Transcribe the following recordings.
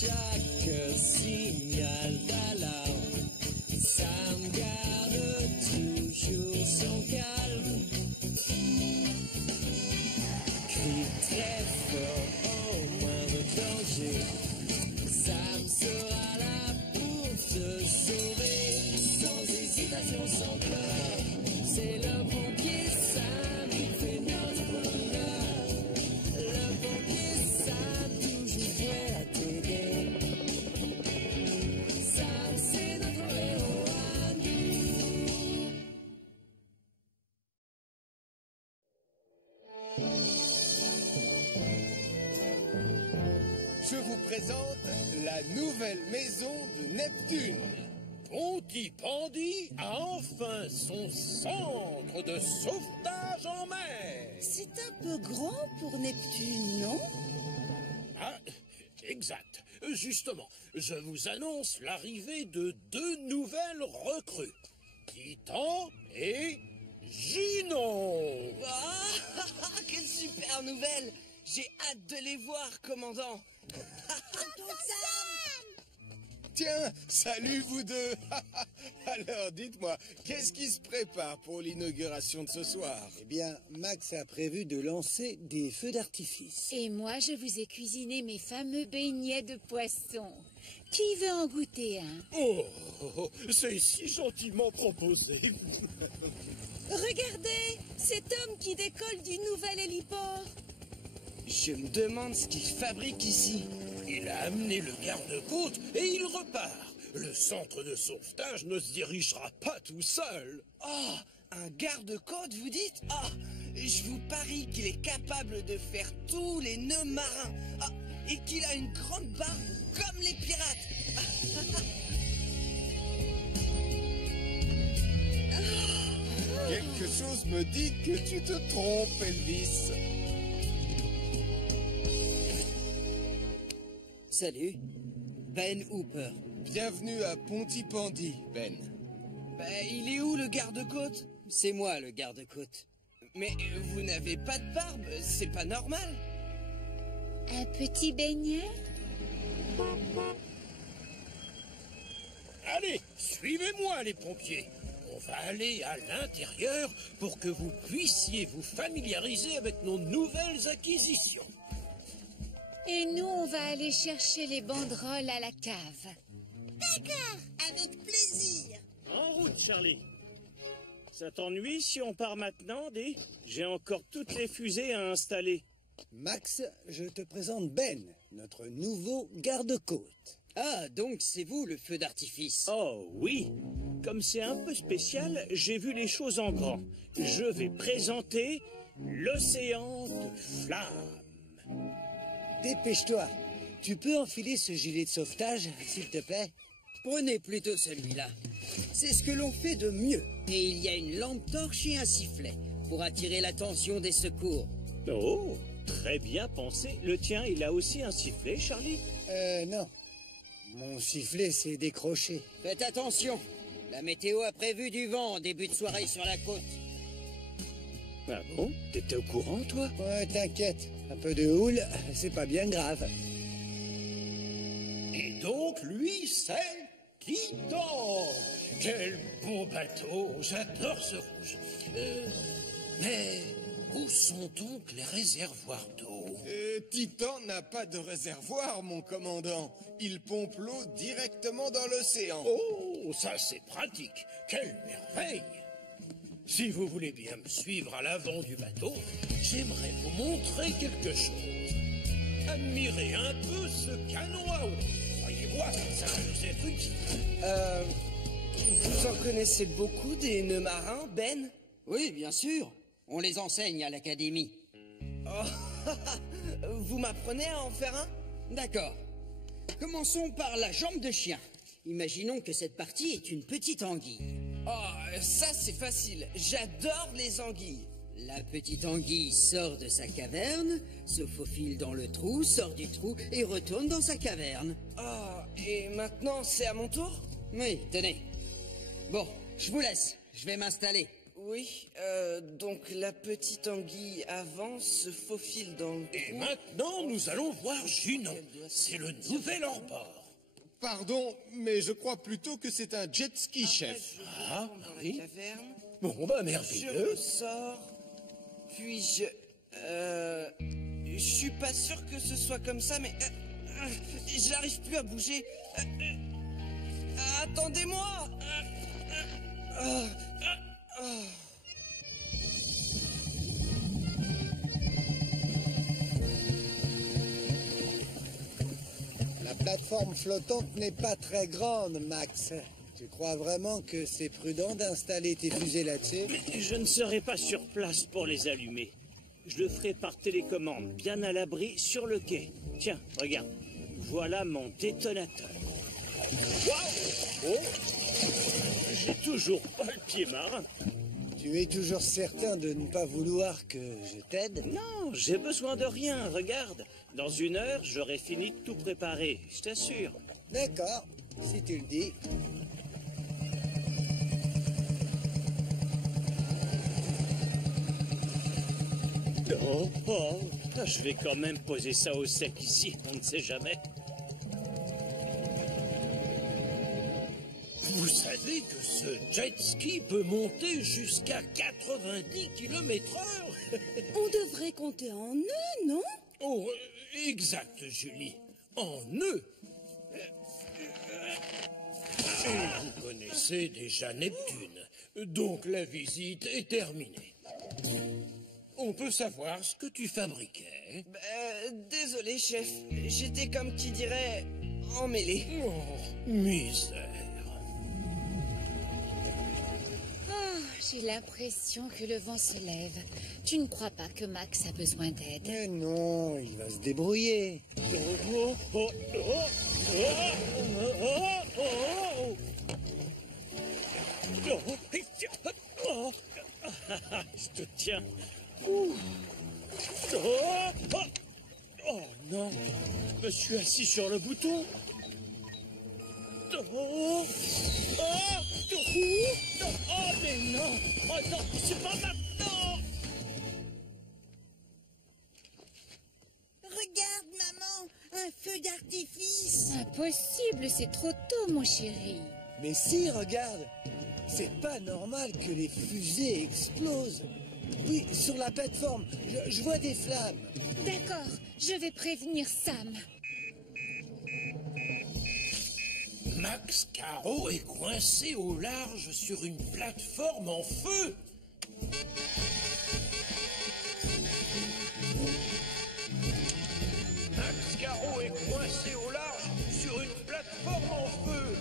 chaque signal d'alarme, ça me garde toujours son calme. Crie très fort au moindre danger, ça me sera là pour te sauver. Sans hésitation, sans peur, c'est le pompier Sam qui fait notre bonheur. Le pompier Sam, toujours prêt à t'aider. Sam, c'est notre héros à nous. Je vous présente la nouvelle maison de Neptune. Pontypandy a enfin son centre de sauvetage en mer. C'est un peu grand pour Neptune, non? Ah, exact. Justement, je vous annonce l'arrivée de 2 nouvelles recrues. Titan et Ginon. Ah, quelle super nouvelle! J'ai hâte de les voir, commandant. Tiens, salut vous deux. Alors, dites-moi, qu'est-ce qui se prépare pour l'inauguration de ce soir? Eh bien, Max a prévu de lancer des feux d'artifice. Et moi, je vous ai cuisiné mes fameux beignets de poisson. Qui veut en goûter un? Oh, c'est si gentiment proposé. Regardez, cet homme qui décolle du nouvel héliport. Je me demande ce qu'il fabrique ici. Il a amené le garde-côte et il repart. Le centre de sauvetage ne se dirigera pas tout seul. Oh, un garde-côte, vous dites? Oh, je vous parie qu'il est capable de faire tous les nœuds marins. Ah, et qu'il a une grande barbe comme les pirates. Quelque chose me dit que tu te trompes, Elvis. Salut, Ben Hooper. Bienvenue à Pontypandy, Ben. Il est où le garde-côte? C'est moi le garde-côte. Mais vous n'avez pas de barbe, c'est pas normal. Un petit beignet? Allez, suivez-moi les pompiers. On va aller à l'intérieur pour que vous puissiez vous familiariser avec nos nouvelles acquisitions. Et nous, on va aller chercher les banderoles à la cave. D'accord, avec plaisir. En route, Charlie. Ça t'ennuie si on part maintenant, Dee? J'ai encore toutes les fusées à installer. Max, je te présente Ben, notre nouveau garde-côte. Ah, donc c'est vous le feu d'artifice. Oh oui. Comme c'est un peu spécial, j'ai vu les choses en grand. Je vais présenter l'océan de flammes. Dépêche-toi. Tu peux enfiler ce gilet de sauvetage, s'il te plaît? Prenez plutôt celui-là. C'est ce que l'on fait de mieux. Et il y a une lampe torche et un sifflet pour attirer l'attention des secours. Oh, très bien pensé. Le tien, il a aussi un sifflet, Charlie? Non. Mon sifflet s'est décroché. Faites attention. La météo a prévu du vent en début de soirée sur la côte. Ah bon? T'étais au courant, toi? Ouais, t'inquiète. Un peu de houle, c'est pas bien grave. Et donc, lui, c'est Titan. Quel beau bateau. J'adore ce rouge. Mais où sont donc les réservoirs d'eau? Titan n'a pas de réservoir, mon commandant. Il pompe l'eau directement dans l'océan. Oh, ça c'est pratique. Quelle merveille. Si vous voulez bien me suivre à l'avant du bateau, j'aimerais vous montrer quelque chose. Admirez un peu ce canot à eau. Croyez-moi, ça va nous être utile. Vous en connaissez beaucoup des nœuds marins, Ben? Oui, bien sûr. On les enseigne à l'académie. Oh, vous m'apprenez à en faire un? D'accord. Commençons par la jambe de chien. Imaginons que cette partie est une petite anguille. Oh, ça c'est facile. J'adore les anguilles. La petite anguille sort de sa caverne, se faufile dans le trou, sort du trou et retourne dans sa caverne. Oh, et maintenant c'est à mon tour? Oui, tenez. Bon, je vous laisse. Je vais m'installer. Oui, donc la petite anguille avance, se faufile dans le Et trou. maintenant, nous allons voir Junon. C'est le nouvel hors-bord. Pardon, mais je crois plutôt que c'est un jet ski, chef. Ah, Dans la oui. caverne, Bon, bah je merveilleux. ressors, puis je suis pas sûr que ce soit comme ça, mais j'arrive plus à bouger. Attendez-moi. La plateforme flottante n'est pas très grande, Max. Tu crois vraiment que c'est prudent d'installer tes fusées là-dessus? Mais je ne serai pas sur place pour les allumer. Je le ferai par télécommande, bien à l'abri, sur le quai. Tiens, regarde. Voilà mon détonateur. Waouh! Oh! J'ai toujours pas le pied marin. Tu es toujours certain de ne pas vouloir que je t'aide? Non, j'ai besoin de rien, regarde. Dans 1 heure, j'aurai fini de tout préparer, je t'assure. D'accord, si tu le dis. Oh, oh, je vais quand même poser ça au sec ici, on ne sait jamais. Vous savez que ce jet ski peut monter jusqu'à 90 km/h. On devrait compter en nœuds, non? Oh, exact, Julie. En nœud. Et vous connaissez déjà Neptune, donc la visite est terminée. On peut savoir ce que tu fabriquais? Désolé, chef. J'étais comme qui dirait emmêlé. Oh, misère. J'ai l'impression que le vent se lève. Tu ne crois pas que Max a besoin d'aide? Mais non, il va se débrouiller. Oh, oh, oh, oh, oh, oh, oh, oh. Je te tiens. Ouh. Oh, oh. Oh non, je me suis assis sur le bouton. Oh, oh, oh, oh, mais non, oh non, c'est pas maintenant. Regarde, maman, un feu d'artifice. Impossible, c'est trop tôt, mon chéri. Mais si, regarde, c'est pas normal que les fusées explosent. Oui, sur la plateforme, je vois des flammes. D'accord, je vais prévenir Sam. Max Caro est coincé au large sur une plateforme en feu. Max Caro est coincé au large sur une plateforme en feu.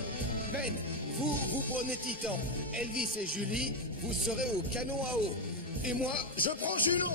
Ben, vous prenez Titan. Elvis et Julie, vous serez au canon à eau. Et moi, je prends Junon.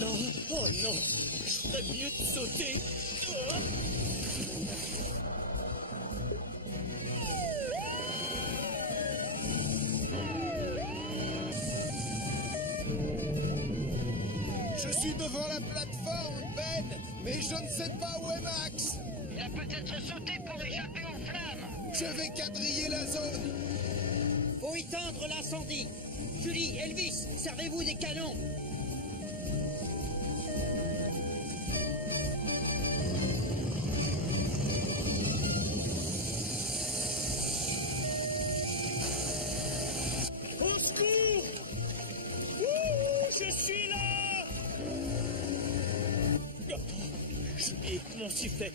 Non, oh non, je ferais mieux de sauter. Oh. Je suis devant la plateforme, Ben, mais je ne sais pas où est Max. Il a peut-être sauté pour échapper aux flammes. Je vais quadriller la zone. Faut éteindre l'incendie. Julie, Elvis, servez-vous des canons. Au secours! Ouh, je suis là! Oh, j'ai oublié mon sifflet.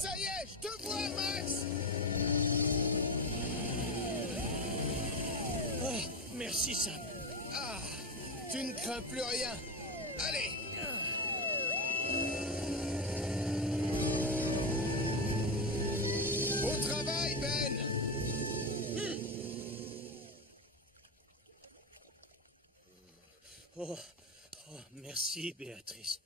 Ça y est, je te vois, Max. Oh, merci, Sam. Ah, tu ne crains plus rien. Allez. Merci, Béatrice.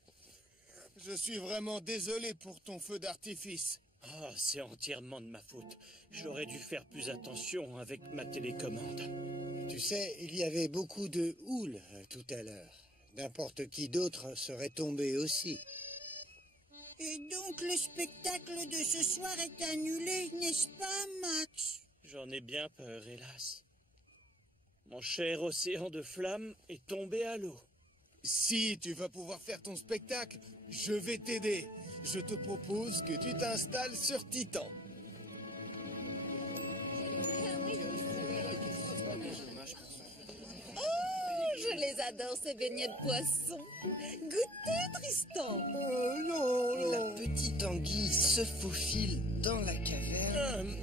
Je suis vraiment désolé pour ton feu d'artifice. Ah, c'est entièrement de ma faute. J'aurais dû faire plus attention avec ma télécommande. Tu sais, il y avait beaucoup de houle tout à l'heure. N'importe qui d'autre serait tombé aussi. Et donc le spectacle de ce soir est annulé, n'est-ce pas, Max? J'en ai bien peur, hélas. Mon cher océan de flammes est tombé à l'eau. Si tu vas pouvoir faire ton spectacle, je vais t'aider. Je te propose que tu t'installes sur Titan. Je les adore, ces beignets de poisson. Goûtez, Tristan. Non. La petite anguille se faufile dans la caverne.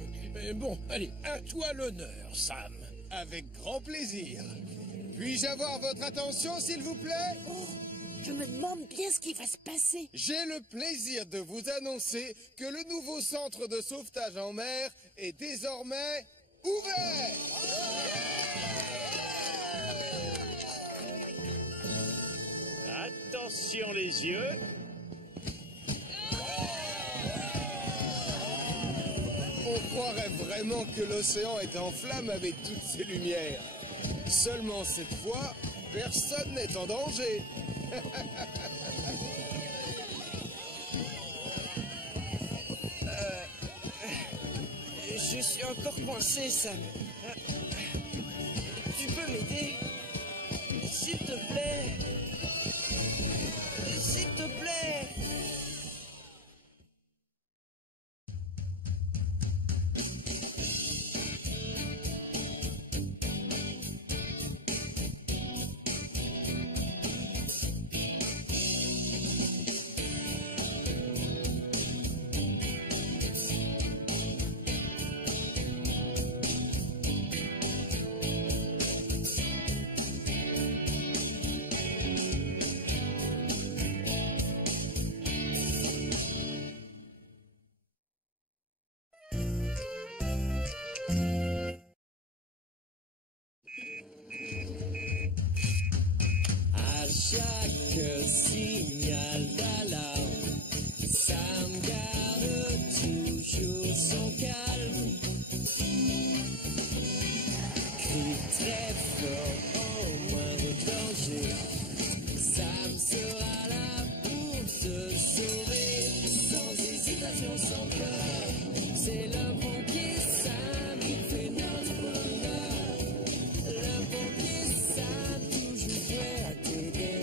Bon, allez, à toi l'honneur, Sam. Avec grand plaisir. Puis-je avoir votre attention, s'il vous plaît? Je me demande bien ce qui va se passer. J'ai le plaisir de vous annoncer que le nouveau centre de sauvetage en mer est désormais ouvert. Attention les yeux. On croirait vraiment que l'océan est en flammes avec toutes ces lumières. Seulement cette fois, personne n'est en danger. Je suis encore coincé, Sam. Tu peux m'aider? S'il te plaît. S'il te plaît. Chaque signal d'alarme, Sam garde toujours son calme. Crie très fort au moindre danger, Sam sera là pour te sauver. Sans hésitation, sans peur, c'est le pompier Sam, il fait notre bonheur. Le pompier Sam, toujours prêt à t'aider.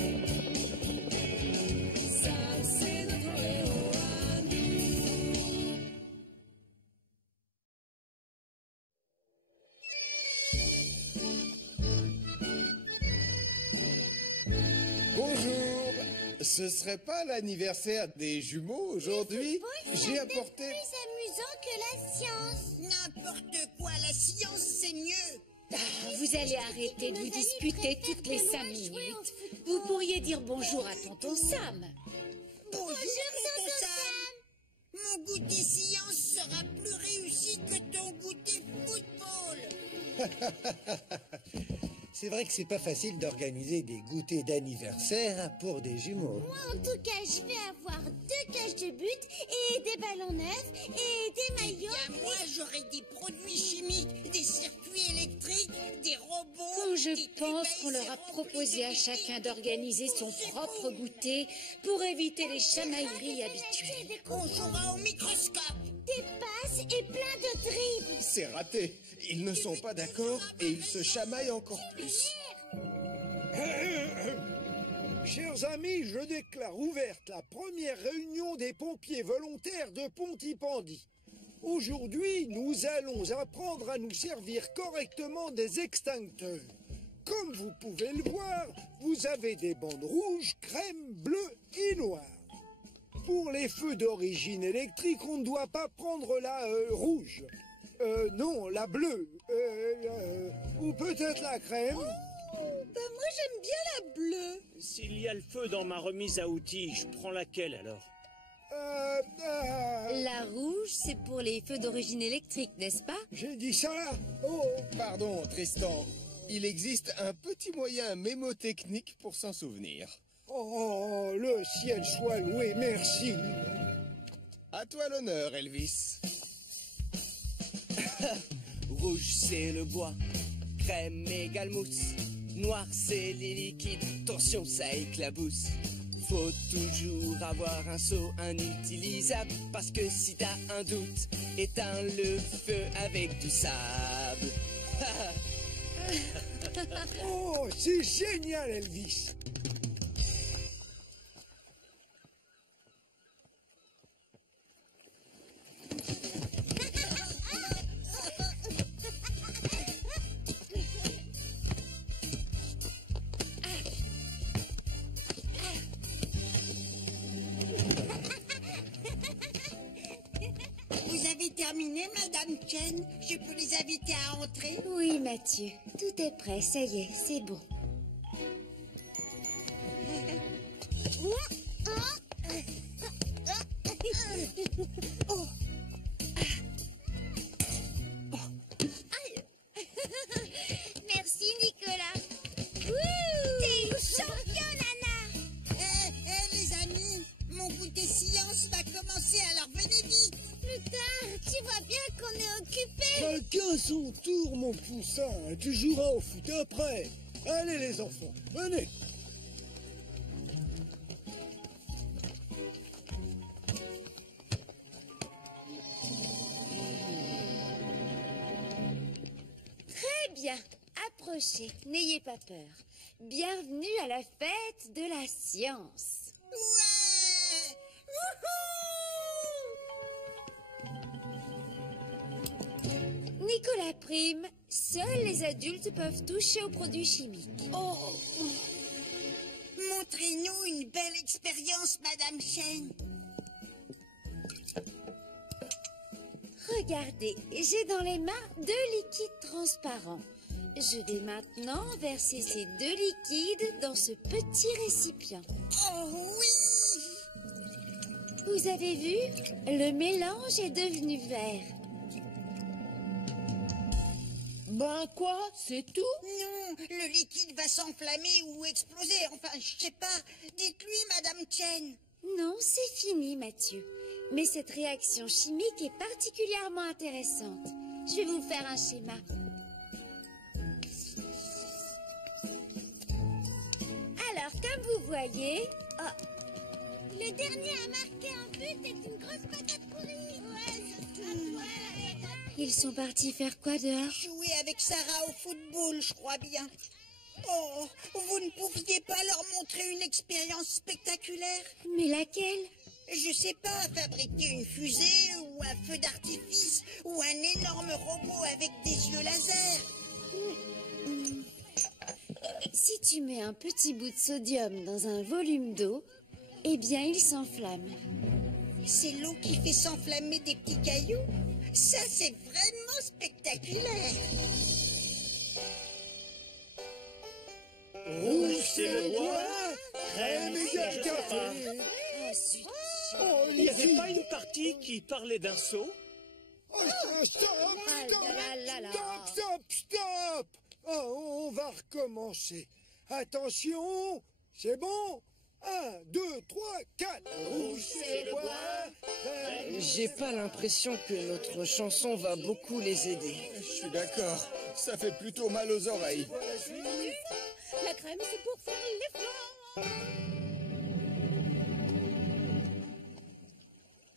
Bonjour. Ce serait pas l'anniversaire des jumeaux aujourd'hui? J'ai apporté... Plus amusant que la science. N'importe quoi, la science c'est mieux. Vous allez arrêter de vous disputer toutes les 5 minutes. Vous pourriez dire bonjour à tonton Sam. Bonjour, tonton Sam. Mon goûter science sera plus réussi que ton goûter football. C'est vrai que c'est pas facile d'organiser des goûters d'anniversaire pour des jumeaux. Moi, en tout cas, je vais avoir 2 cages de but et des ballons neufs et des maillots. Moi, j'aurai des produits chimiques, des circuits électriques, des robots. Quand je pense qu'on leur a proposé à chacun d'organiser son propre goûter pour éviter les chamailleries habituelles. On jouera au microscope. Des passes et plein de dribbles. C'est raté. Ils ne sont pas d'accord et ils se chamaillent encore plus. Chers amis, je déclare ouverte la première réunion des pompiers volontaires de Pontypandy. Aujourd'hui, nous allons apprendre à nous servir correctement des extincteurs. Comme vous pouvez le voir, vous avez des bandes rouges, crème, bleues et noires. Pour les feux d'origine électrique, on ne doit pas prendre la rouge. Non, la bleue. Ou peut-être la crème. Moi j'aime bien la bleue. S'il y a le feu dans ma remise à outils, je prends laquelle alors? La rouge, c'est pour les feux d'origine électrique, n'est-ce pas? J'ai dit ça? Oh, pardon, Tristan. Il existe un petit moyen mémotechnique pour s'en souvenir. Oh, le ciel soit loué, merci. À toi l'honneur, Elvis. Rouge, c'est le bois. Crème égale mousse. Noir, c'est les liquides. Tension, ça éclabousse. Faut toujours avoir un seau inutilisable. Parce que si t'as un doute, éteins le feu avec du sable. Oh, c'est génial, Elvis. Vous avez terminé, Madame Chen? Je peux les inviter à entrer? Oui, Mathieu, tout est prêt, ça y est, c'est bon. Oh. Merci, Nicolas. T'es une championne, Anna. Les amis, mon goûter science va commencer, alors venez vite. Plus tard, tu vois bien qu'on est occupés. Chacun son tour, mon poussin. Tu joueras au foot après. Allez, les enfants, venez. Très bien, approchez, n'ayez pas peur. Bienvenue à la fête de la science. Ouais. Nicolas Prime, seuls les adultes peuvent toucher aux produits chimiques. Oh. Montrez-nous une belle expérience, Madame Chen. Regardez, j'ai dans les mains 2 liquides transparents. Je vais maintenant verser ces 2 liquides dans ce petit récipient. Oh oui! Vous avez vu? Le mélange est devenu vert. Ben quoi? C'est tout? Non, le liquide va s'enflammer ou exploser. Enfin, je sais pas. Dites-lui, Madame Chen. Non, c'est fini, Mathieu. Mais cette réaction chimique est particulièrement intéressante. Je vais vous faire un schéma. Alors, comme vous voyez... Oh, le dernier à marquer un but est une grosse patate pourrie. Ouais, c'est ça. Ils sont partis faire quoi dehors? Jouer avec Sarah au football, je crois bien. Oh, vous ne pouviez pas leur montrer une expérience spectaculaire? Mais laquelle? Je sais pas, fabriquer une fusée ou un feu d'artifice ou un énorme robot avec des yeux laser. Si tu mets un petit bout de sodium dans un volume d'eau, eh bien il s'enflamme. C'est l'eau qui fait s'enflammer des petits cailloux? Ça, c'est vraiment spectaculaire. Rouge, c'est le bois. Crème égale café. Oh, il n'y avait pas une partie qui parlait d'un seau? Oh, stop. Oh, on va recommencer. Attention, c'est bon? 1, 2, 3, 4. Rouge, c'est le bois. J'ai pas l'impression que notre chanson va beaucoup les aider. Je suis d'accord. Ça fait plutôt mal aux oreilles. La crème, c'est pour faire les fleurs.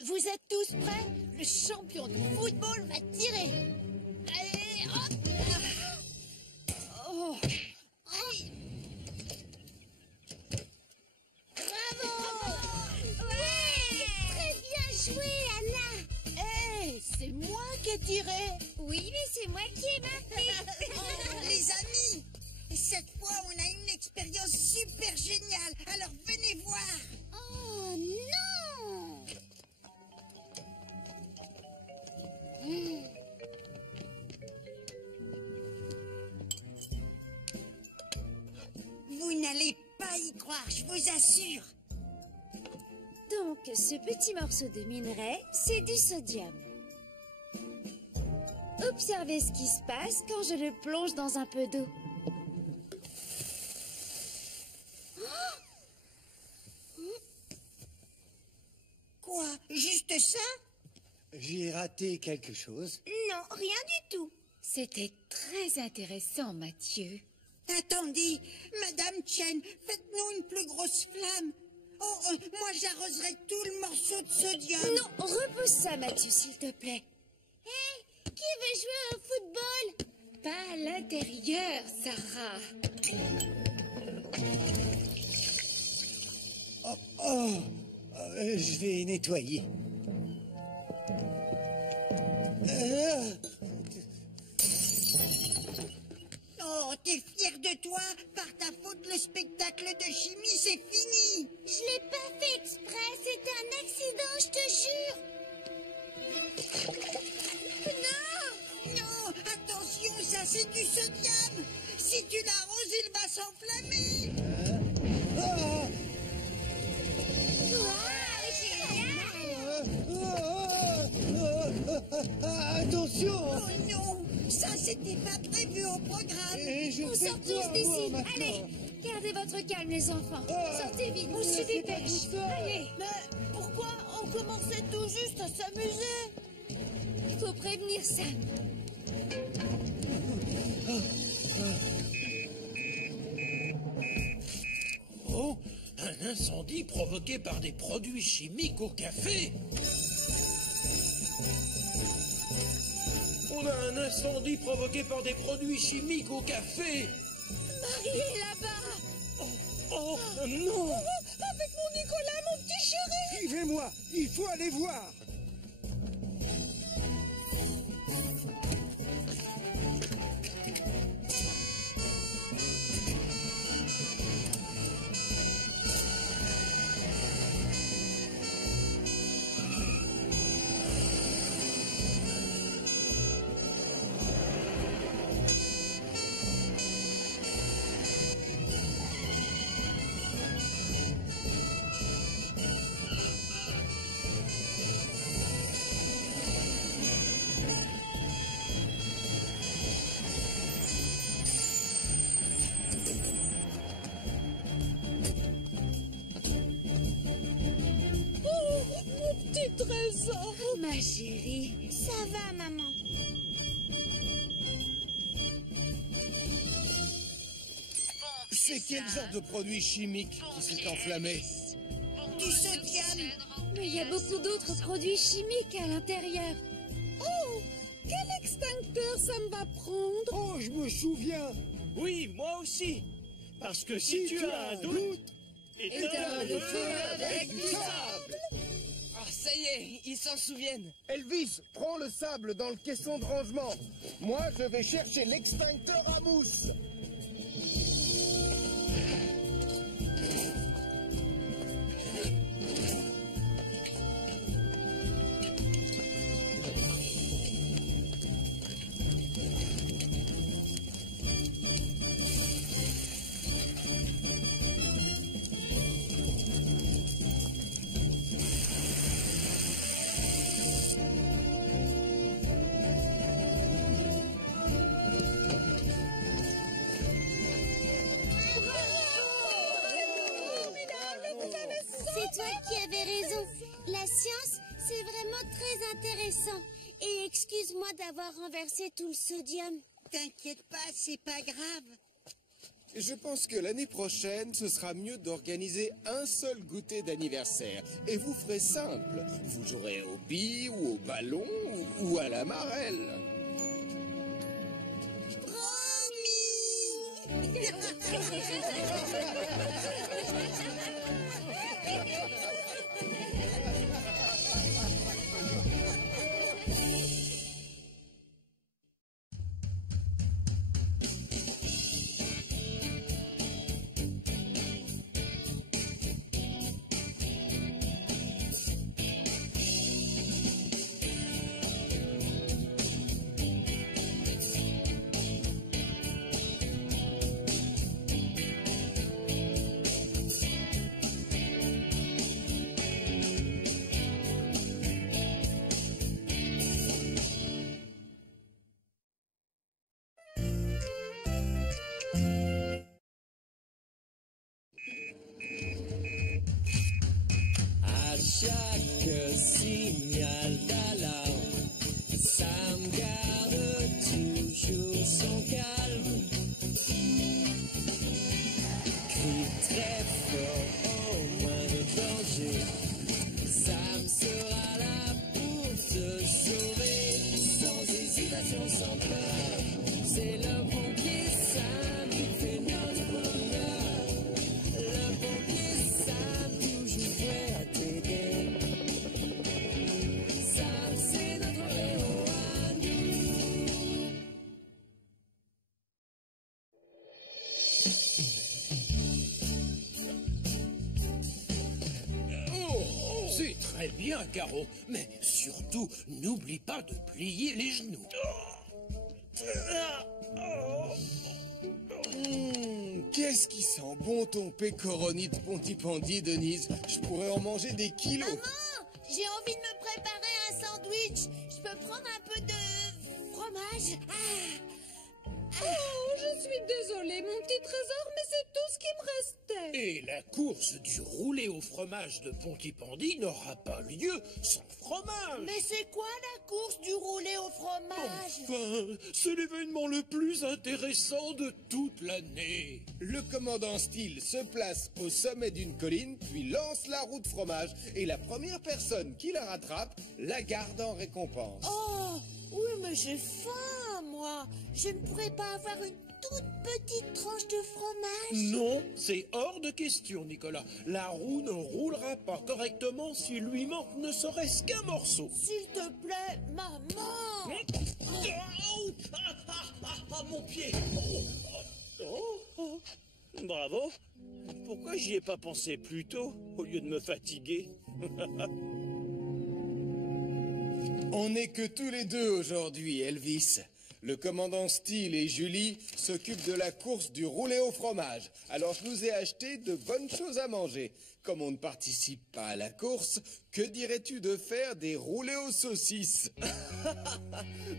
Vous êtes tous prêts? Le champion du football va tirer. Allez, hop! Oh! Aïe! Bravo! Ouais! Très bien joué, Anna! Hé, c'est moi qui ai tiré! Oui, mais c'est moi qui ai marqué. Les amis, cette fois, on a une expérience super géniale. Alors venez voir. Oh non! Vous n'allez pas y croire, je vous assure. Donc, ce petit morceau de minerai, c'est du sodium. Observez ce qui se passe quand je le plonge dans un peu d'eau. Quoi? Juste ça? J'ai raté quelque chose. Non, rien du tout. C'était très intéressant, Mathieu. Attendez, Madame Chen, faites-nous une plus grosse flamme. Oh, moi j'arroserai tout le morceau de sodium. Non, repousse ça, Mathieu, s'il te plaît. Hé, qui veut jouer au football? Pas à l'intérieur, Sarah. Je vais nettoyer. Oh, t'es fier de toi? Par ta faute, le spectacle de chimie, c'est fini. Je l'ai pas fait exprès, c'était un accident, je te jure. Non, non, attention, ça c'est du sodium. Si tu l'arroses, il va s'enflammer. Attention! Oh non, ça c'était pas prévu au programme. On sort tous d'ici. Allez, gardez votre calme, les enfants. Sortez vite, on se dépêche. Allez. Mais pourquoi on commençait tout juste à s'amuser? Il faut prévenir Sam. Oh, un incendie provoqué par des produits chimiques au café. On a un incendie provoqué par des produits chimiques au café. Marie est là-bas. Oh non! Avec mon Nicolas, mon petit chéri. Suivez-moi, il faut aller voir. Trésor. Ma chérie. Ça va, maman. C'est quel genre de produit chimique qui s'est enflammé? Du sodium. Mais il y a beaucoup d'autres produits chimiques à l'intérieur. Oh, quel extincteur ça me va prendre? Oh, je me souviens. Oui, moi aussi. Parce que si tu as un doute, éteins le feu avec du sable. Ah, ça y est, ils s'en souviennent. Elvis, prends le sable dans le caisson de rangement. Moi, je vais chercher l'extincteur à mousse. C'est toi qui avais raison. La science, c'est vraiment très intéressant. Et excuse-moi d'avoir renversé tout le sodium. T'inquiète pas, c'est pas grave. Je pense que l'année prochaine, ce sera mieux d'organiser un seul goûter d'anniversaire. Et vous ferez simple. Vous jouerez aux billes ou au ballon ou à la marelle. Chaque quelques signaux d'alarme. Sam garde toujours son calme. Crie très fort au moindre danger. Sam sera là pour te sauver, sans hésitation, sans peur. C'est le pompier Sam qui fait notre bonheur. Le pompier Sam, toujours prêt à t'aider. Sam, c'est notre héros à nous. Oh, c'est très bien, Caro. Mais surtout, n'oublie pas de plier les genoux. Qu'est-ce qui sent bon ton pécoroni de Pontypandy, Denise? Je pourrais en manger des kilos. Maman, j'ai envie de me préparer un sandwich. Je peux prendre un peu de fromage? Oh, je suis désolée, mon petit trésor, mais c'est tout ce qui me restait. Et la course du roulé au fromage de Pontypandy n'aura pas lieu sans fromage. Mais c'est quoi la course du roulé au fromage? Enfin, c'est l'événement le plus intéressant de toute l'année. Le commandant Steele se place au sommet d'une colline, puis lance la roue de fromage. Et la première personne qui la rattrape la garde en récompense. Oh, oui, mais j'ai faim, moi. Je ne pourrais pas avoir une toute petite tranche de fromage? Non, c'est hors de question, Nicolas. La roue ne roulera pas correctement s'il lui manque ne serait-ce qu'un morceau. S'il te plaît, maman. Mon pied. Bravo. Pourquoi j'y ai pas pensé plus tôt, au lieu de me fatiguer? On n'est que tous les deux aujourd'hui, Elvis. Le commandant Steele et Julie s'occupent de la course du roulé au fromage. Alors je nous ai acheté de bonnes choses à manger. Comme on ne participe pas à la course, que dirais-tu de faire des roulés aux saucisses?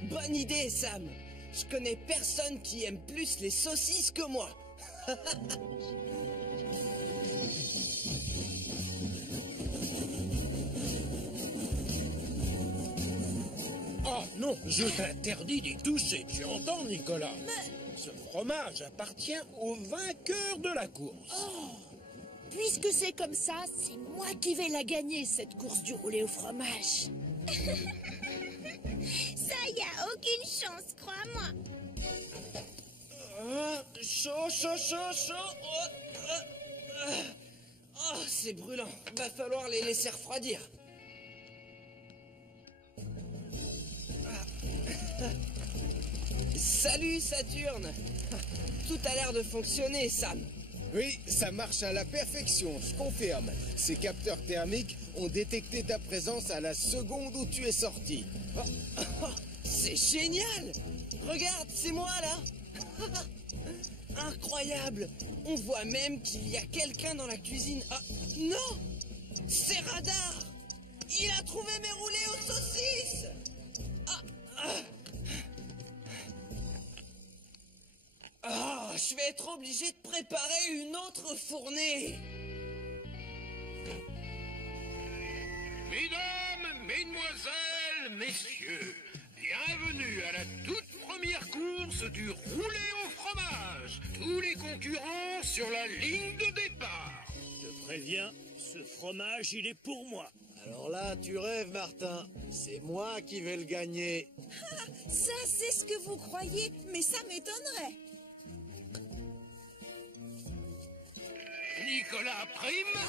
Bonne idée, Sam. Je connais personne qui aime plus les saucisses que moi. Ah non, je t'interdis d'y toucher, tu entends, Nicolas? Ce fromage appartient au vainqueur de la course. Oh, puisque c'est comme ça, c'est moi qui vais la gagner, cette course du roulé au fromage. Ça, y a aucune chance, crois-moi. Chaud, chaud, chaud, chaud. Oh, c'est brûlant. Va falloir les laisser refroidir. Salut, Saturne. Tout a l'air de fonctionner, Sam. Oui, ça marche à la perfection, je confirme. Ces capteurs thermiques ont détecté ta présence à la seconde où tu es sorti. C'est génial! Regarde, c'est moi, là. Incroyable! On voit même qu'il y a quelqu'un dans la cuisine. Ah, non! C'est Radar! Il a trouvé mes roulés aux saucisses! Je vais être obligé de préparer une autre fournée. Mesdames, mesdemoiselles, messieurs, bienvenue à la toute première course du roulé au fromage. Tous les concurrents sur la ligne de départ. Je te préviens, ce fromage, il est pour moi. Alors là, tu rêves, Martin. C'est moi qui vais le gagner. Ça, c'est ce que vous croyez, mais ça m'étonnerait. Nicolas Prime,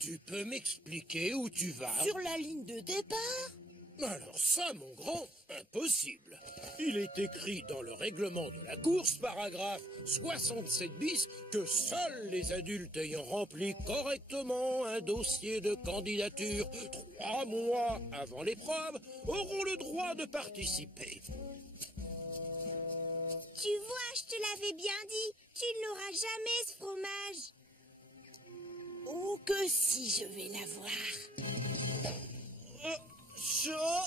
tu peux m'expliquer où tu vas? Sur la ligne de départ? Alors ça, mon grand, impossible. Il est écrit dans le règlement de la course, paragraphe 67 bis, que seuls les adultes ayant rempli correctement un dossier de candidature 3 mois avant l'épreuve auront le droit de participer. Tu vois, je te l'avais bien dit, tu ne l'auras jamais, ce fromage. Oh, que si je vais l'avoir. Chaud.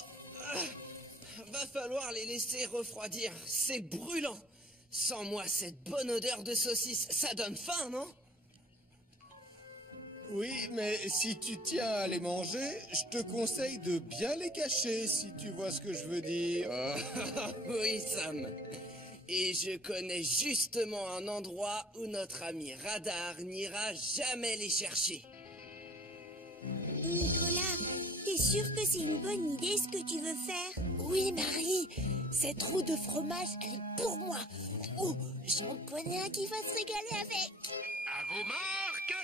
Va falloir les laisser refroidir. C'est brûlant. Sans moi, cette bonne odeur de saucisse, ça donne faim, non? Oui, mais si tu tiens à les manger, je te conseille de bien les cacher, si tu vois ce que je veux dire. Oui, Sam. Et je connais justement un endroit où notre ami Radar n'ira jamais les chercher. Nicolas, t'es sûr que c'est une bonne idée ce que tu veux faire? Oui, Marie, cette roue de fromage, elle est pour moi. Oh, j'en connais un qui va se régaler avec. À vos marques!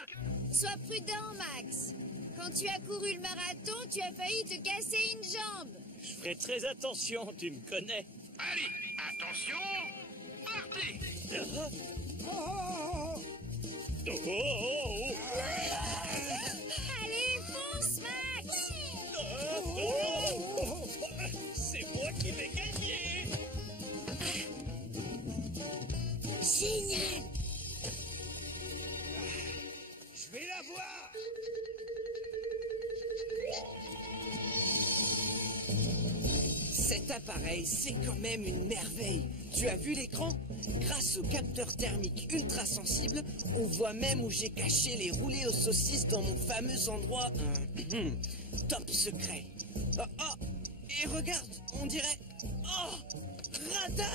Sois prudent, Max. Quand tu as couru le marathon, tu as failli te casser une jambe. Je ferai très attention, tu me connais. Allez, attention, partez! Allez, fonce, Max! C'est moi qui vais gagner! Génial! Je vais la voir. Cet appareil, c'est quand même une merveille. Tu as vu l'écran? Grâce au capteur thermique ultra sensible, on voit même où j'ai caché les roulés aux saucisses dans mon fameux endroit top secret. Oh, et regarde, on dirait... Oh, Radar!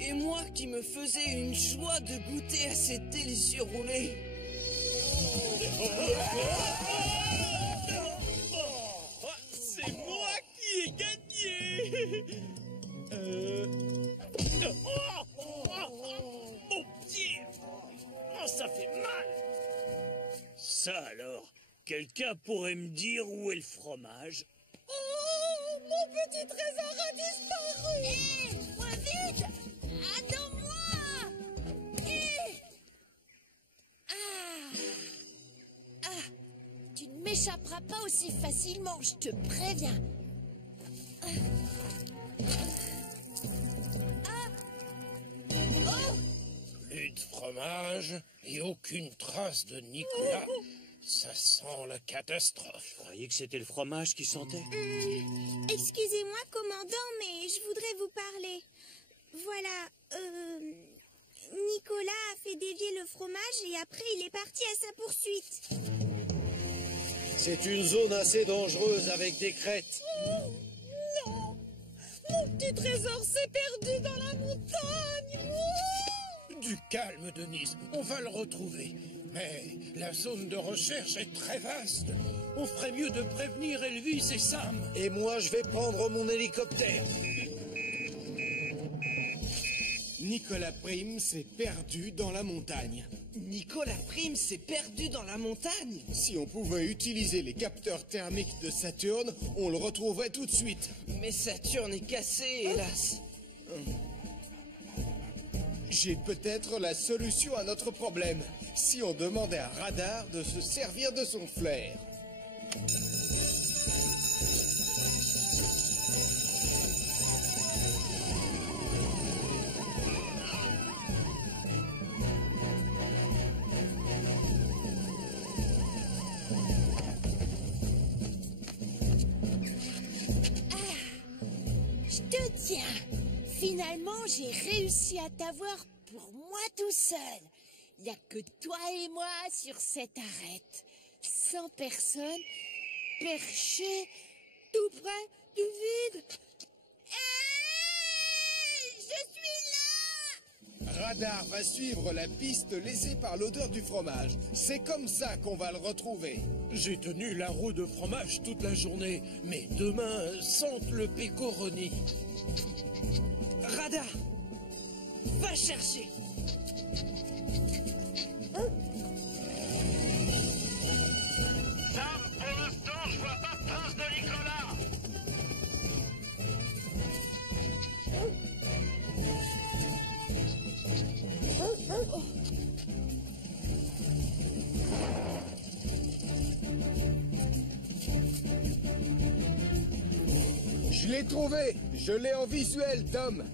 Et moi qui me faisais une joie de goûter à ces délicieux roulés. C'est moi qui ai gagné! Mon pied! Oh, ça fait mal! Ça alors, quelqu'un pourrait me dire où est le fromage? Oh, mon petit trésor a disparu! Hé, moins vite! Attends-moi! Tu ne m'échapperas pas aussi facilement, je te préviens. Plus de fromage et aucune trace de Nicolas. Ça sent la catastrophe. Je croyais que c'était le fromage qui sentait. Excusez-moi, commandant, mais je voudrais vous parler. Voilà, Nicolas a fait dévier le fromage et après il est parti à sa poursuite. C'est une zone assez dangereuse avec des crêtes. Non! Mon petit trésor s'est perdu dans la montagne! Du calme, Denise, on va le retrouver. Mais la zone de recherche est très vaste. On ferait mieux de prévenir Elvis et Sam. Et moi, je vais prendre mon hélicoptère. Nicolas Prime s'est perdu dans la montagne. Nicolas Prime s'est perdu dans la montagne. Si on pouvait utiliser les capteurs thermiques de Saturne, on le retrouverait tout de suite. Mais Saturne est cassé, hélas. J'ai peut-être la solution à notre problème. Si on demandait à Radar de se servir de son flair. Je te tiens. Finalement, j'ai réussi à t'avoir pour moi tout seul. Il n'y a que toi et moi sur cette arête. 100 personnes, perchées, tout près du vide. Je suis là! Radar va suivre la piste laissée par l'odeur du fromage. C'est comme ça qu'on va le retrouver. J'ai tenu la roue de fromage toute la journée, mais demain sente le pécoroni. Radar, va chercher. Sam, pour l'instant, je vois pas de trace de Nicolas. Je l'ai trouvé. Je l'ai en visuel, Tom.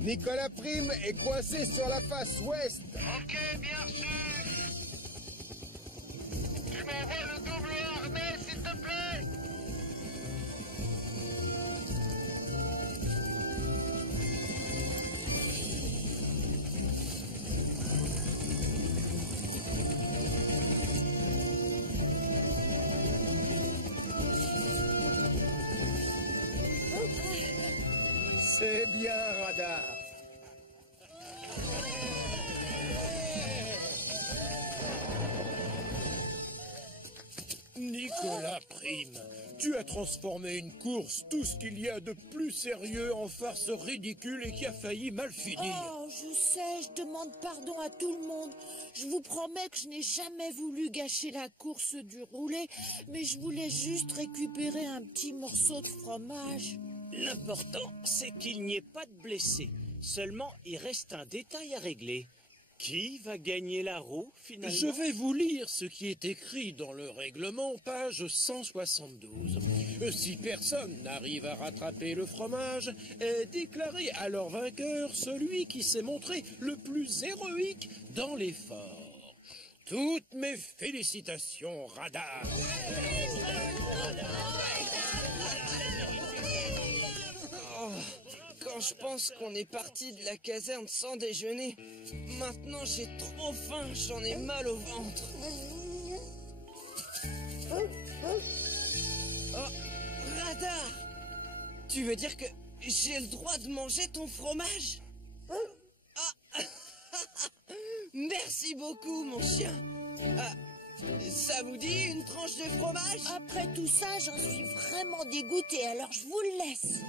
Nicolas Prime est coincé sur la face ouest. Ok, bien sûr. Tu m'envoies le double A. bien, Radar. Nicolas Prime, tu as transformé une course, tout ce qu'il y a de plus sérieux, en farce ridicule et qui a failli mal finir. Oh, je sais, je demande pardon à tout le monde. Je vous promets que je n'ai jamais voulu gâcher la course du roulé, mais je voulais juste récupérer un petit morceau de fromage. L'important, c'est qu'il n'y ait pas de blessés. Seulement, il reste un détail à régler. Qui va gagner la roue, finalement? Je vais vous lire ce qui est écrit dans le règlement, page 172. Si personne n'arrive à rattraper le fromage, est déclaré alors vainqueur celui qui s'est montré le plus héroïque dans l'effort. Toutes mes félicitations, Radar. Oh, quand je pense qu'on est parti de la caserne sans déjeuner, maintenant j'ai trop faim, j'en ai mal au ventre. Oh, Radar! Tu veux dire que j'ai le droit de manger ton fromage? Ah. Merci beaucoup, mon chien. Ah, ça vous dit une tranche de fromage? Après tout ça, j'en suis vraiment dégoûtée, alors je vous le laisse.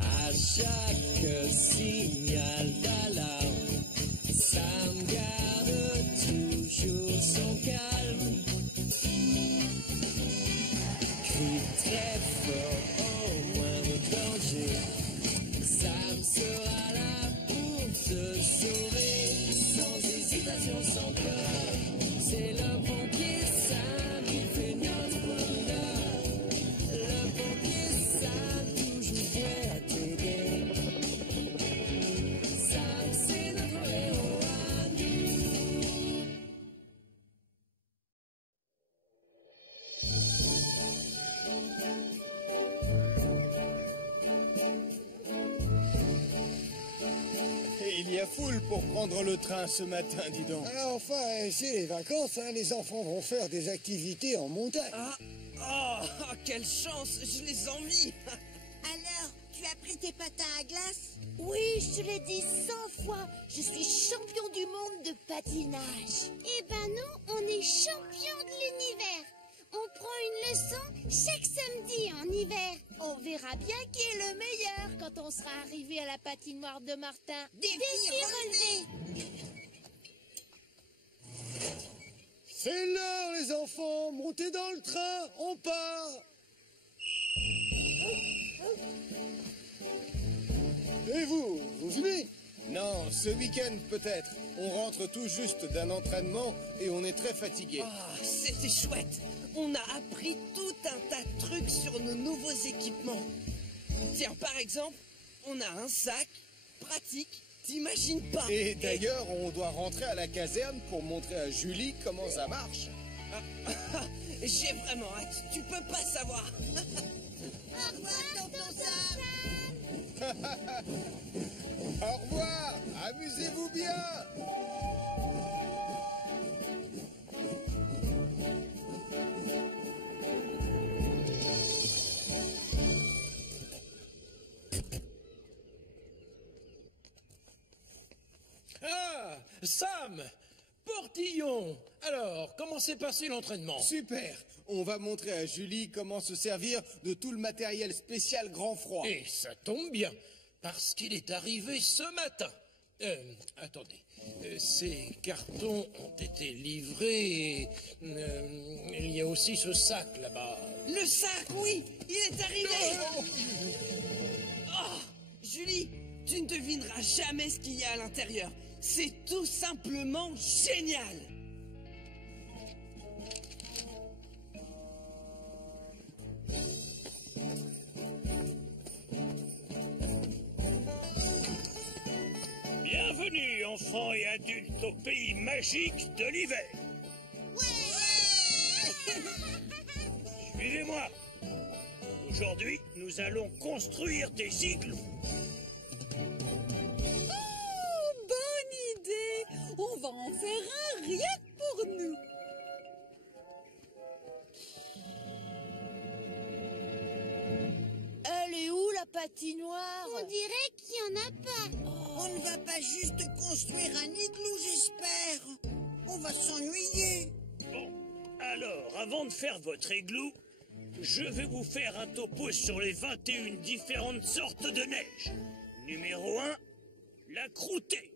À chaque signal d'alarme, Sam garde toujours son calme. Crie très fort au moindre danger. Sam sera là pour te sauver, sans hésitation, sans peur. C'est le pompier Sam, il fait notre bonheur. Le pompier Sam, toujours prêt à t'aider. Sam, c'est notre héros à nous. Et il y a foule pour prendre le train ce matin, dis donc. Ah, enfin, c'est les vacances, hein. Les enfants vont faire des activités en montagne. Oh, quelle chance, je les envie. Alors, tu as pris tes patins à glace? Oui, je te l'ai dit 100 fois, je suis champion du monde de patinage. Eh ben non, on est champion de l'univers. On prend une leçon chaque samedi en hiver. On verra bien qui est le meilleur quand on sera arrivé à la patinoire de Martin. Défi relevé. C'est l'heure, les enfants. Montez dans le train, on part. Et vous venez? Non, ce week-end peut-être. On rentre tout juste d'un entraînement et on est très fatigué. Ah, c'était chouette. On a appris tout un tas de trucs sur nos nouveaux équipements. Tiens, par exemple, on a un sac pratique, t'imagines pas. Et d'ailleurs, on doit rentrer à la caserne pour montrer à Julie comment ça marche. J'ai vraiment hâte, tu peux pas savoir. Au revoir, tonton Sam. Au revoir, amusez-vous bien. Ah, Sam, Portillon. Alors, comment s'est passé l'entraînement? Super. On va montrer à Julie comment se servir de tout le matériel spécial grand froid. Et ça tombe bien, parce qu'il est arrivé ce matin. Attendez. Ces cartons ont été livrés et il y a aussi ce sac là-bas. Le sac, oui, il est arrivé. Oh, Julie, Tu ne devineras jamais ce qu'il y a à l'intérieur. C'est tout simplement génial. Bienvenue, enfants et adultes, au pays magique de l'hiver. Suivez-moi. Aujourd'hui, nous allons construire des igloos. Oh, bonne idée! On va en faire un rien que pour nous. Elle est où la patinoire? On dirait qu'il n'y en a pas. On ne va pas juste construire un igloo, j'espère. On va s'ennuyer. Bon, alors, avant de faire votre igloo, je vais vous faire un topo sur les 21 différentes sortes de neige. Numéro 1, la croûtée.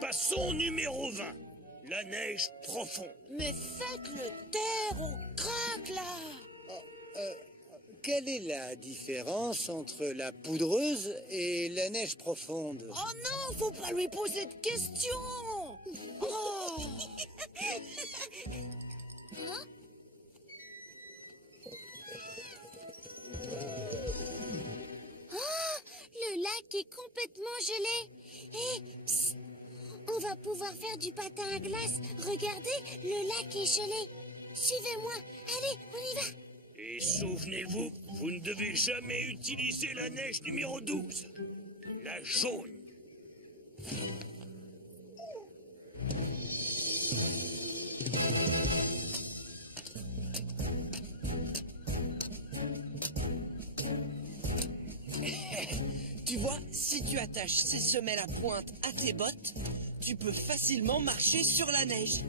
Passons au numéro 20, la neige profonde. Mais faites-le taire, on craque là. Quelle est la différence entre la poudreuse et la neige profonde? Oh non, faut pas lui poser de questions. Oh. Le lac est complètement gelé. Hé, psst, on va pouvoir faire du patin à glace. Regardez, le lac est gelé. Suivez-moi. Allez, on y va. Et souvenez-vous, vous ne devez jamais utiliser la neige numéro 12, la jaune. Tu vois, si tu attaches ces semelles à pointe à tes bottes, tu peux facilement marcher sur la neige.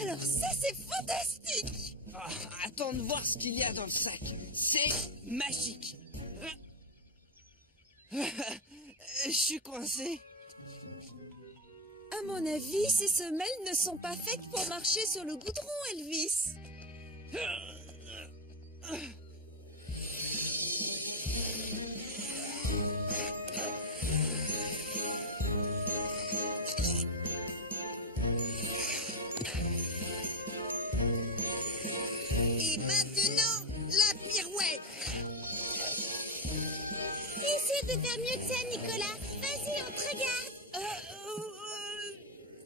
Alors ça, c'est fantastique. Ah, attends de voir ce qu'il y a dans le sac. C'est magique. Je suis coincé. À mon avis, ces semelles ne sont pas faites pour marcher sur le goudron, Elvis. Et maintenant, la pirouette. Essaie de faire mieux que ça, Nicolas. Vas-y, on te regarde.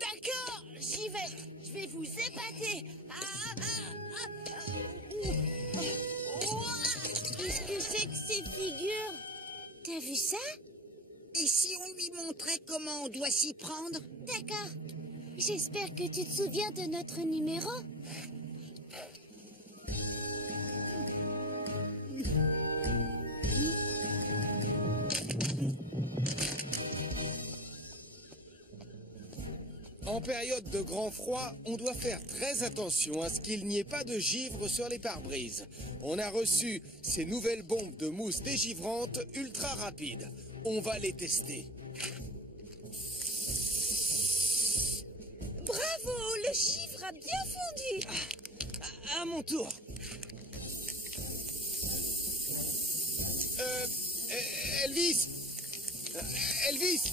D'accord, j'y vais. Je vais vous épater. Qu'est-ce que c'est que ces figures? T'as vu ça? Et si on lui montrait comment on doit s'y prendre? D'accord. J'espère que tu te souviens de notre numéro. En période de grand froid, on doit faire très attention à ce qu'il n'y ait pas de givre sur les pare-brises. On a reçu ces nouvelles bombes de mousse dégivrantes ultra rapides. On va les tester. Bravo, le givre a bien fondu. À mon tour. Elvis! Elvis!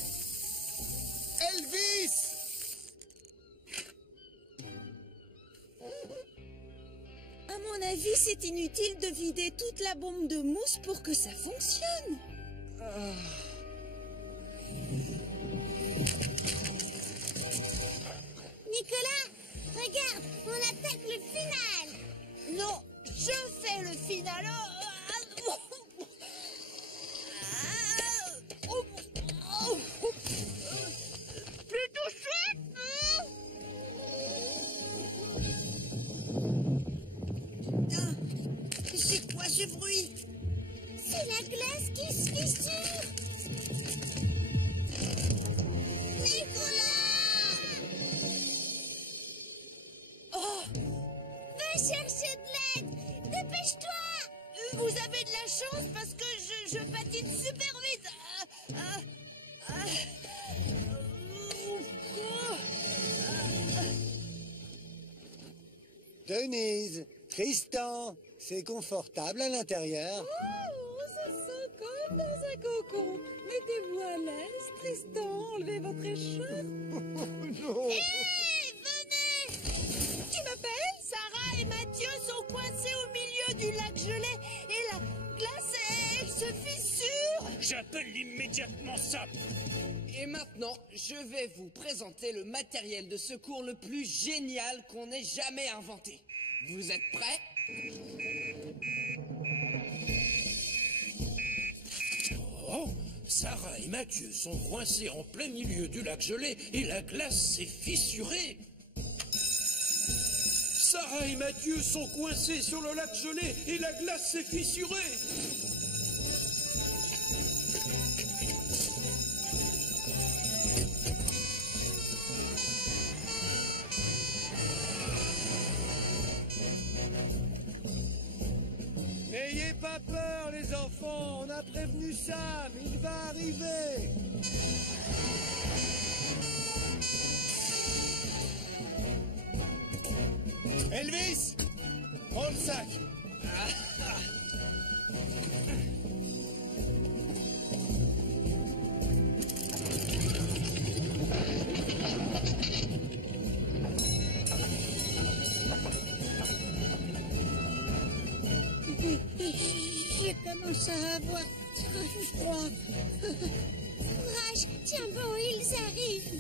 Elvis! À mon avis, c'est inutile de vider toute la bombe de mousse pour que ça fonctionne. Nicolas, regarde, on attaque le final. Non, je fais le final. Plutôt chouette, hein? C'est quoi ce bruit? C'est la glace qui se fissure. Nicolas! Oh, Va chercher de l'aide. Dépêche-toi. vous avez de la chance parce que je patine super vite. Denise, Tristan, C'est confortable à l'intérieur. Oh, on se sent comme dans un cocon. Mettez-vous à l'aise, Tristan, enlevez votre écharpe. Non. Hé, venez! Tu m'appelles? Sarah et Mathieu sont coincés au milieu du lac gelé et la glace, elle se fissure. J'appelle immédiatement Sam. Et maintenant, je vais vous présenter le matériel de secours le plus génial qu'on ait jamais inventé. Vous êtes prêts? Oh, Sarah et Mathieu sont coincés en plein milieu du lac gelé et la glace s'est fissurée. Sarah et Mathieu sont coincés sur le lac gelé et la glace s'est fissurée. N'ayez pas peur, les enfants. On a prévenu Sam. Il va arriver. Elvis, prends le sac. Je commence à avoir très froid. Courage, tiens bon, ils arrivent.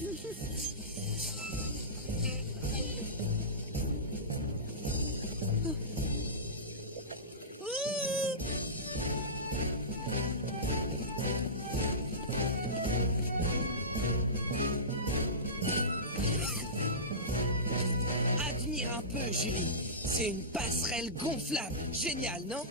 Admire un peu, Julie. C'est une passerelle gonflable. Génial, non?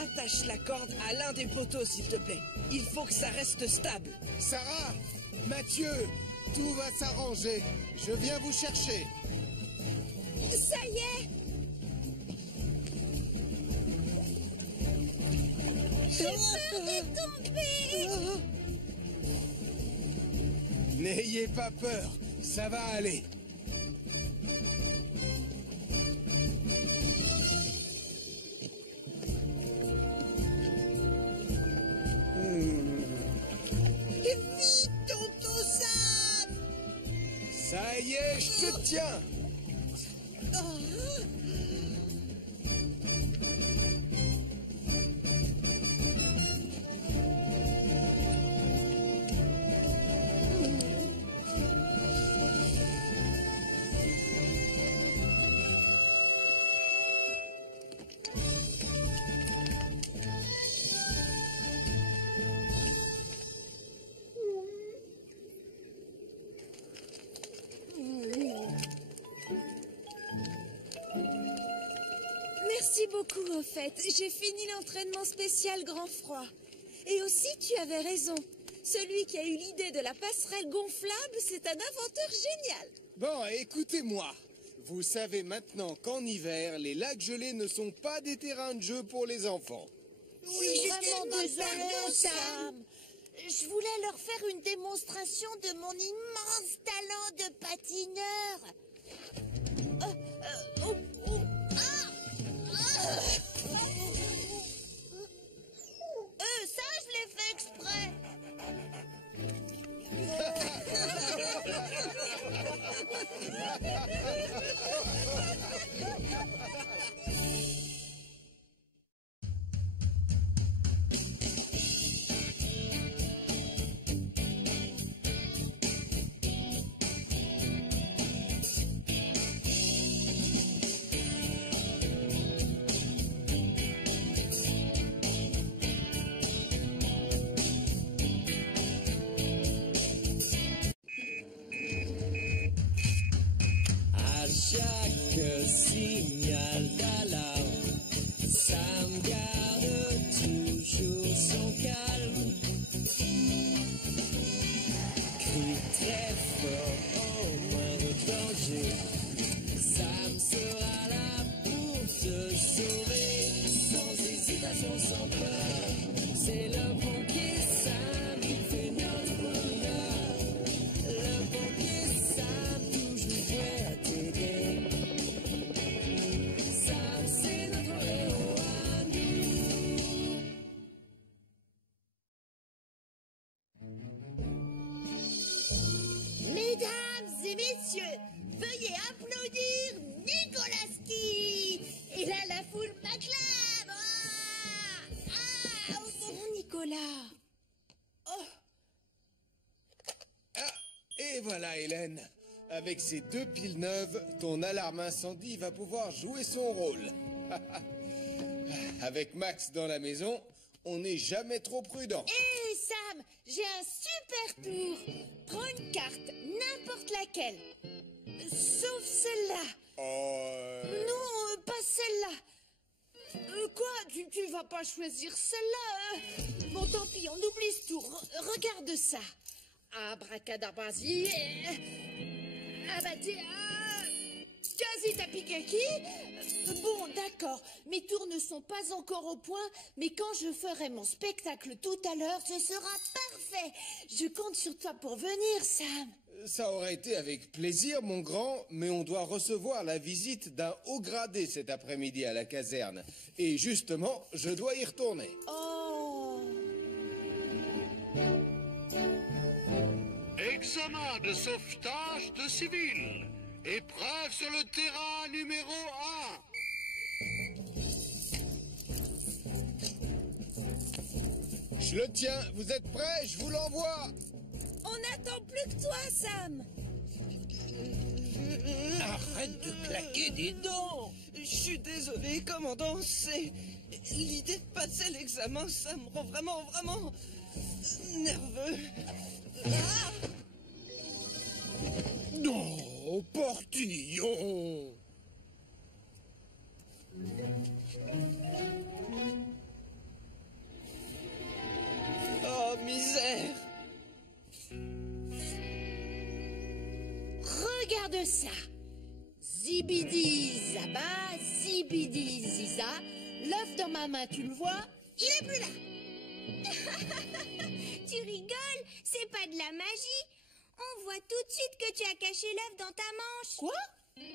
Attache la corde à l'un des poteaux, s'il te plaît. Il faut que ça reste stable. Sarah, Mathieu, tout va s'arranger. Je viens vous chercher. Ça y est. J'ai peur de tomber. N'ayez pas peur, ça va aller. Vite, tonton Sam! Ça y est, je te tiens. Merci beaucoup, au fait. J'ai fini l'entraînement spécial grand froid. Et aussi, tu avais raison. Celui qui a eu l'idée de la passerelle gonflable, c'est un inventeur génial. Bon, écoutez-moi. Vous savez maintenant qu'en hiver, les lacs gelés ne sont pas des terrains de jeu pour les enfants. Oui, je suis vraiment désolée, pardon, Sam. Je voulais leur faire une démonstration de mon immense talent de patineur. Ça, je l'ai fait exprès. Chaque signal d'alarme, Sam garde toujours son calme. Crie très fort au moindre danger, Sam sera là pour te sauver, sans hésitation, sans peur. C'est le pompier Sam, il fait notre bonheur. et messieurs, veuillez applaudir Nicolaski. Et là, la foule m'acclame. Bon, Nicolas. Oh. Ah, et voilà, Hélène. Avec ces 2 piles neuves, ton alarme incendie va pouvoir jouer son rôle. Avec Max dans la maison, on n'est jamais trop prudent. Hé Sam, j'ai un super tour. Prends une carte, n'importe laquelle. Sauf celle-là. Non, pas celle-là. Quoi, tu vas pas choisir celle-là, hein? Bon, tant pis, on oublie ce tour. Regarde ça. Abracadabrasie. Quasi tapikaki. Bon, d'accord, mes tours ne sont pas encore au point, mais quand je ferai mon spectacle tout à l'heure, ce sera parfait. Je compte sur toi pour venir, Sam. Ça aurait été avec plaisir, mon grand, mais on doit recevoir la visite d'un haut gradé cet après-midi à la caserne. Et justement, je dois y retourner. Oh. Examen de sauvetage de civils. Épreuve sur le terrain numéro 1. Je le tiens, vous êtes prêts? Je vous l'envoie. On n'attend plus que toi, Sam. Arrête de claquer des dents. Je suis désolé, commandant, c'est... L'idée de passer l'examen, ça me rend vraiment nerveux. Ah! Non, Portillon. Oh, misère. Regarde ça. Zibidi Zaba, Zibidi Ziza. L'œuf dans ma main, tu le vois? Il est plus là. Tu rigoles? C'est pas de la magie. On voit tout de suite que tu as caché l'œuf dans ta manche. Quoi?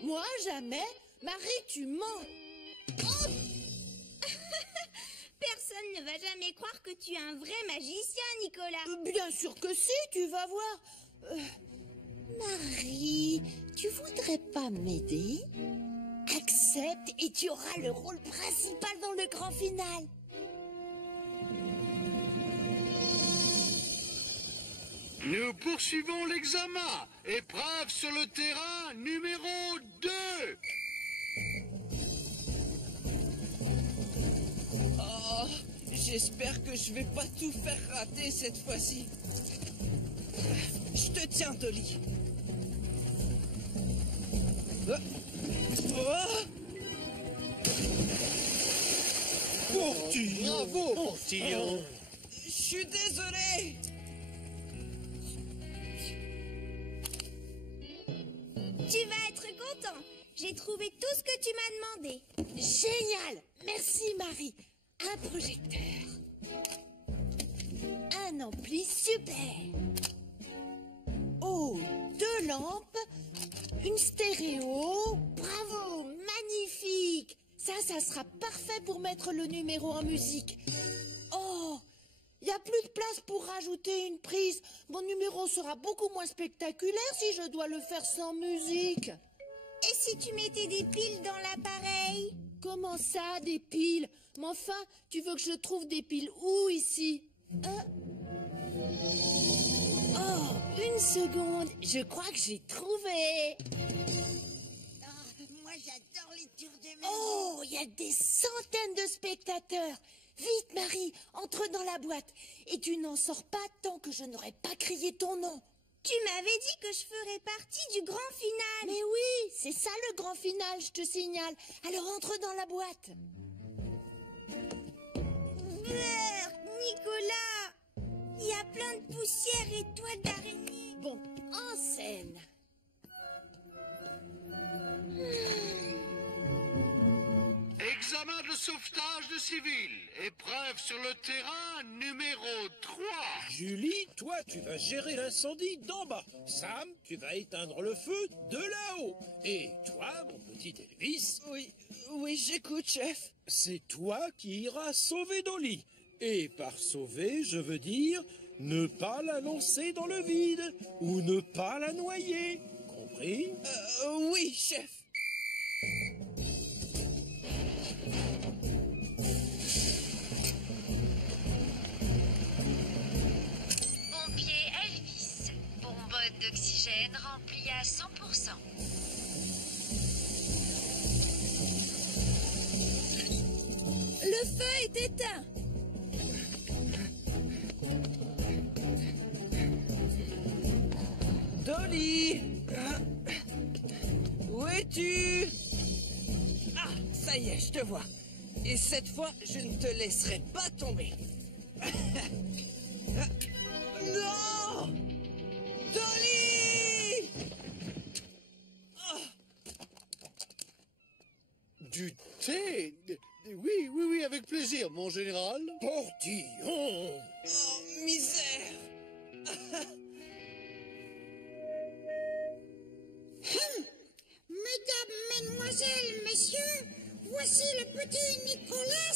Moi, jamais. Marie, tu mens. Oh! Personne ne va jamais croire que tu es un vrai magicien, Nicolas. Bien sûr que si, tu vas voir. Marie, tu voudrais pas m'aider? Accepte et tu auras le rôle principal dans le grand final. Nous poursuivons l'examen. Épreuve sur le terrain numéro 2. Oh, j'espère que je vais pas tout faire rater cette fois-ci. Je te tiens, Dolly. Portillon. Bravo, Portillon. Je suis désolé. Tu vas être content. J'ai trouvé tout ce que tu m'as demandé. Génial. Merci, Marie. Un projecteur. Un ampli super. Oh, 2 lampes. Une stéréo. Bravo, magnifique. Ça sera parfait pour mettre le numéro en musique. Oh, il n'y a plus de place pour rajouter une prise. Mon numéro sera beaucoup moins spectaculaire si je dois le faire sans musique. Et si tu mettais des piles dans l'appareil? Comment ça, des piles? Mais enfin, tu veux que je trouve des piles où ici? Oh, une seconde, je crois que j'ai trouvé. Moi, j'adore les tours de magie. Oh, il y a des centaines de spectateurs. Vite, Marie, entre dans la boîte. Et tu n'en sors pas tant que je n'aurai pas crié ton nom. Tu m'avais dit que je ferais partie du grand final. Mais oui, c'est ça le grand final, je te signale. Alors entre dans la boîte. Nicolas, il y a plein de poussière et toiles d'araignée. Bon, en scène. Examen de sauvetage de civils. Épreuve sur le terrain numéro 3. Julie, toi, tu vas gérer l'incendie d'en bas. Sam, tu vas éteindre le feu de là-haut. Et toi, mon petit Elvis... Oui, j'écoute, chef. C'est toi qui iras sauver Dolly. Et par sauver, je veux dire ne pas la lancer dans le vide ou ne pas la noyer. compris? Oui, chef. Pompier Elvis. Bonbonne d'oxygène remplie à 100%. Le feu est éteint. Dolly! Où es-tu? Ah, ça y est, je te vois. Et cette fois, je ne te laisserai pas tomber. Non! Dolly! Du thé? Oui, avec plaisir, mon général. Portillon! Oh, misère! Mesdames, mesdemoiselles, messieurs, voici le petit Nicolas